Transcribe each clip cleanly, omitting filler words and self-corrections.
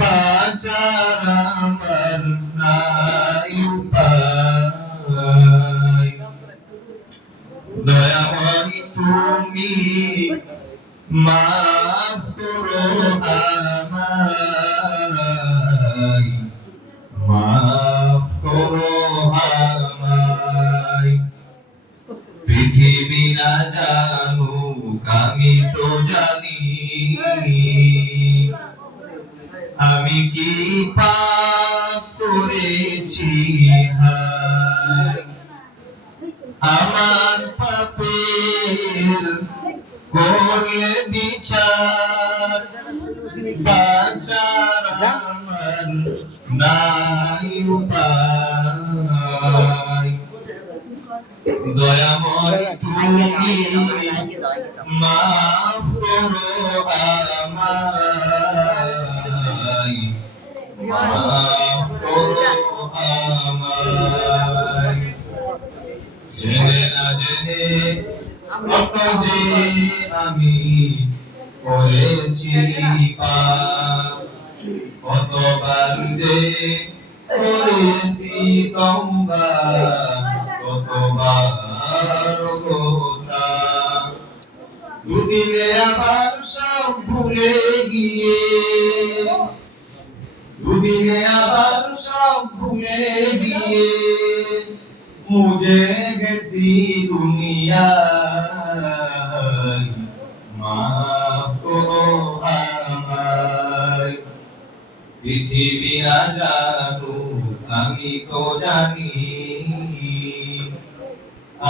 বাঁচার আমার নাই উপায়, দয়াময় তুমি মাফ করো আমায়, মাফ করো আমায়। পৃথিবী না জানুক আমি তো জানি, আমি কি পাপ করেছি হায়। আমার পাপের করলে বিচার, বাঁচার আমার নাই উপায়, দয়াময় তুমি মাফ করো আমায়, মাফ করো আমায়। জেনে না জেনে যে আমি করেছি পাপ, কতবার যে করেছি তওবা, কতবার গোতা। দুদিনে আবার সব ভুলে গিয়ে, দুদিনে আবার সব ভুলে গিয়ে মুজে গেছি দুনিয়ায়, মাফ করো আমায়। পৃথিবী না জানুক আমি তো জানি,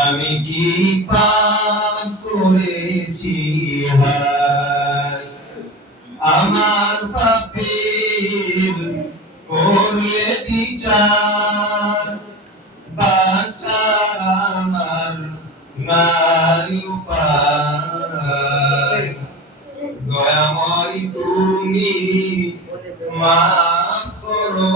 আমি কি পাপ করেছি হায়। আমার পাপের করলে বিচার, বাঁচার আমার নাই উপায়, দয়াময় তুমি মাফ করো।